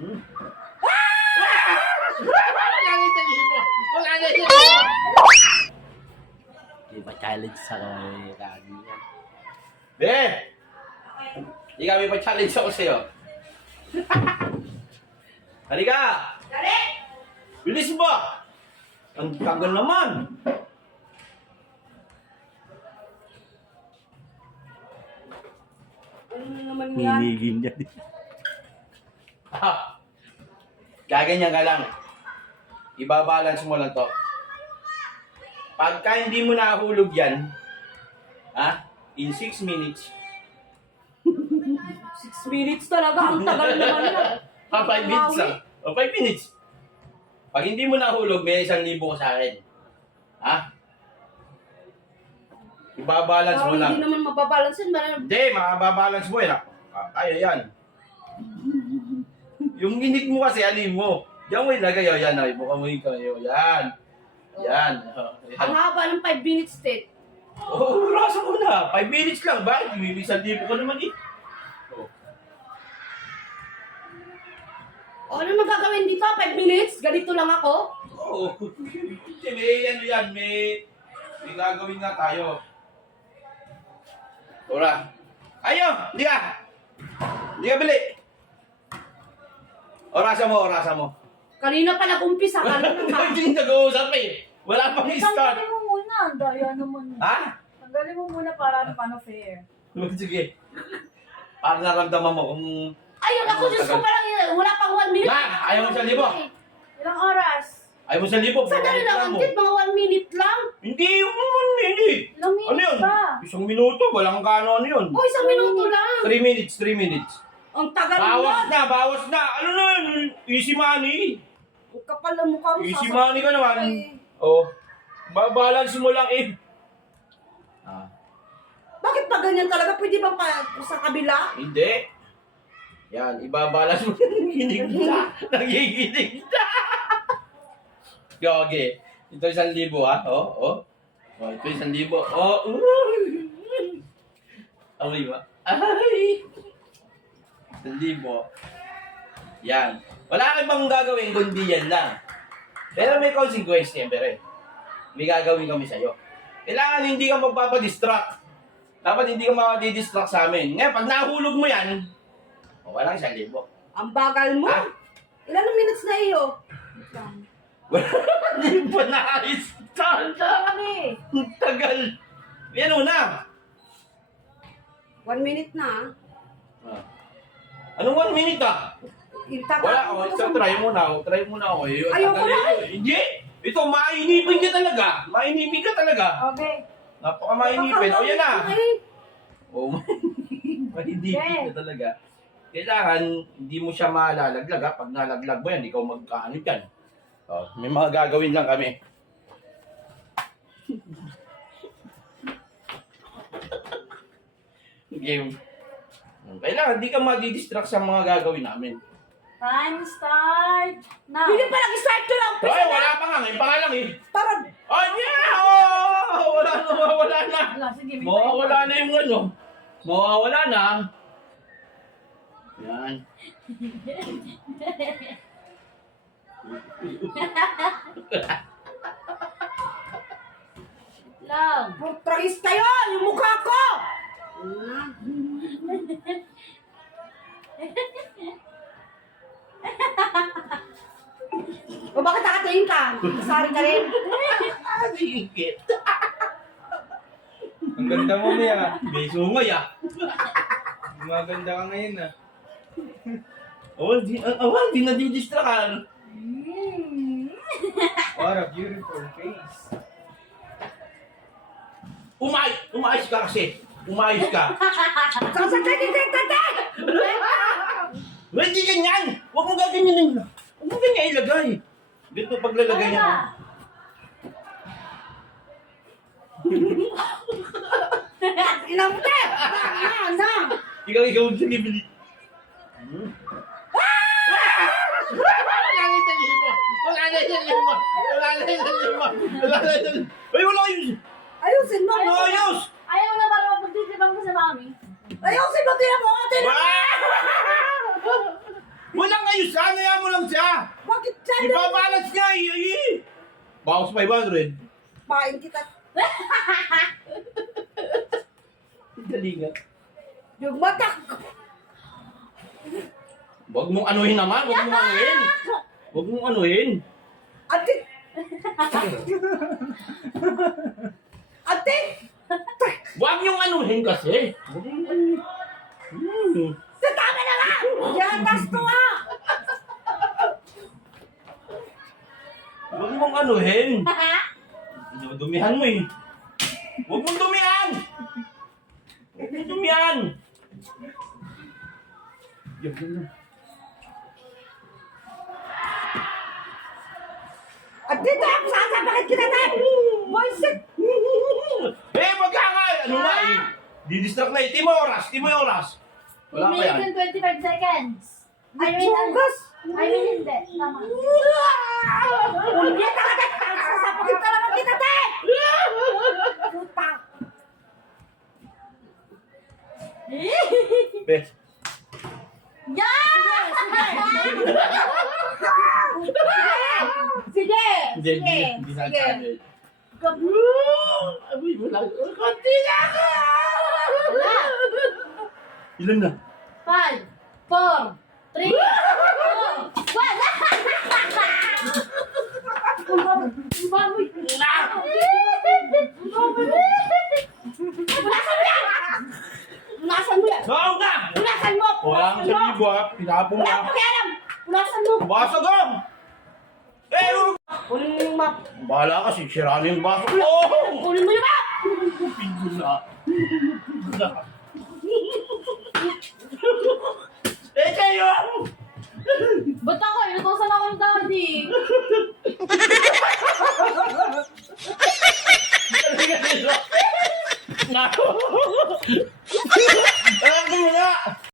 Wala na sa libo! Wala na sa libo! Di ba challenge sa lagi yan? Be! Di kami pa challenge ako sa'yo. Halika! Dali! Bilis mo! Ang tagal naman! Ano naman yan? Hinigin niya. Gaganyan ka lang. Ibabalance mo lang to. Pagka hindi mo nahulog yan, in 6 minutes, 6 minutes talaga. Ang tagal naman yan. 5 minutes lang. O 5 minutes. Pag hindi mo nahulog, may 1,000 ka sa akin. Ibabalance mo Parang lang. hindi naman mababalance yan. Hindi, makababalance mo yan. Kaya yan. Yung ginit mo kasi, alin mo. Diyan mo ilagay, o yan, ay, buka mo yung kayo. Yan. Yan. Ang haba ng 5 minutes, Ted. Rasa ko na. 5 minutes lang. Bakit? May 1,000 ko naman eh. O, ano magagawin dito? 5 minutes? Ganito lang ako? Oo. Kasi may ano yan, may gagawin nga tayo. Ora. Ayo! Hindi ka! Hindi ka bili! Orasa mo. Kanina pa nag-umpisa. Kanina pa. Hindi nag-uusap eh. Wala pang start. Tanggalin mo muna. Ang daya naman. Ha? Tanggalin mo muna para paano fair. Sige. Parang naramdaman mo kung... Ayun, ako, Diyos ko, parang wala pang 1 minute. Ma! Ayaw mo sa libo! Ilang oras? Ayaw mo sa libo! Sandali lang, ang Ted, mga 1 minute lang. Hindi yung 1 minute! Ilang Ano minutes yun? ba? Isang minuto, walang kano ano yun. O, 1 minuto lang. 3 minutes, 3 minutes. Ang tagal Bawas na. na, bawas na. Ano na yun? Easy money. Ang kapal ng mukha mo. Easy money ka naman. Oh. Babalance mo lang eh. Bakit pa ganyan talaga? Pwede ba pa sa kabila? Hindi. Yan, ibabalance mo. Nagiginig na. Nagiginig na. Goge. Ito 1,000 ha? Oh. Oh, ito 1,000. Oh. Amoy ba? Ay. 1,000. Yan. Wala kang ibang gagawin kundi yan lang. Pero may consequence siyempre. May gagawin kami sa'yo. Kailangan hindi ka magpapadistract. Dapat hindi ka madidistract sa amin. Ngayon, pag nahulog mo yan, wala kang 1,000. Ang bagal mo. Ha? Ilan ang minutes na iyo? Hindi pa na-install. Kami. Ang tagal. Yan una. 1 minute na. Anong 1 minute Wala ako. Itatapon ko Try muna ako. Ayoko na Hindi. Ito, mainipin ka talaga. Mainipin ka talaga. Okay. Napaka-mainipin. O, yan na. Okay. O, mainipin ka talaga. Kailangan, hindi mo siya malalaglag ha. Pag nalaglag mo yan, ikaw magkaanip yan. O, may mga gagawin lang kami. Game. Kailangan, hindi ka madidistract sa mga gagawin namin. Time start now. Hindi pa nag-start ko lang. Ay, wala pa nga. Ngayon pa nga lang eh. Tara. Oh, yeah! Oh! Wala na, mawawala na. Wala, sige. may Mawawala na yung ano. Mawawala na. Yan. Lang. Tragis kayo. Yung mukha ko. O bakit nakatingin ka? Masari ka rin. Sigit. Ang ganda mo, Mia. May sungay ah. Maganda ka ngayon, ah. Di nadidistract ka. What a beautiful face. Umayos ka kasi. Umayos ka. Hindi ganyan! Huwag mo gaganyan. Huwag mo ganyan ilagay. Dito paglalagay Ano niya. na? Inamte! Na! Ikaw ang sinibili. Wala na sa limo! Wala na sa limo! Wala na sa limo! Wala na sa limo! Ay, wala yun! Ayusin mo! Ayos! Ayaw na para mapagtitibang ko sa mami. Ayusin mo! Tiyan mo! Tiyan mo! Walang ayos siya, naya mo lang siya. Bakit dyan? Ibabalance niya, Bawas 500. Pain kita. Dali nga. Yung mata. Huwag mong anuhin naman, huwag mong anuhin. Huwag mong anuhin. Ate. Ate. Huwag niyong anuhin kasi. Huwag mong anuhin. Tama na nga. Yan, tas to ah. Huwag mong anuhin. Dumihan mo eh. Huwag mong dumihan. Huwag mong dumihan. Yan. Ate, ito ako sasabakit kita na. Moisit. Wag ka nga. Ano nga eh. Didistract na eh. Timo oras. Wala pa yan. Minutes and 25 seconds. I mean, Chungas. hindi. Tama. Hindi ka ate. Sasabakit ka naman kita, ate. Puta. Bet. Yan! Sige! Hindi sa Sige. channel. Amoy mo lang. Konti na ako! Ilan na? 5, 4, 3, 2, 1! Punasan mo yan. Oo nga! Punasan mo. Wala kang sa libo ha. Pinapong Wala na. ko kaya alam. Punasan mo. Basag ha! Kunin mo yung map. Bahala kasi. Sira na yung baso. Oh! Kunin mo yung map. Pingo na. Pingo na. Kayo! Ba't ako? Inutosan ako ng daddy. Nako! Alam mo na!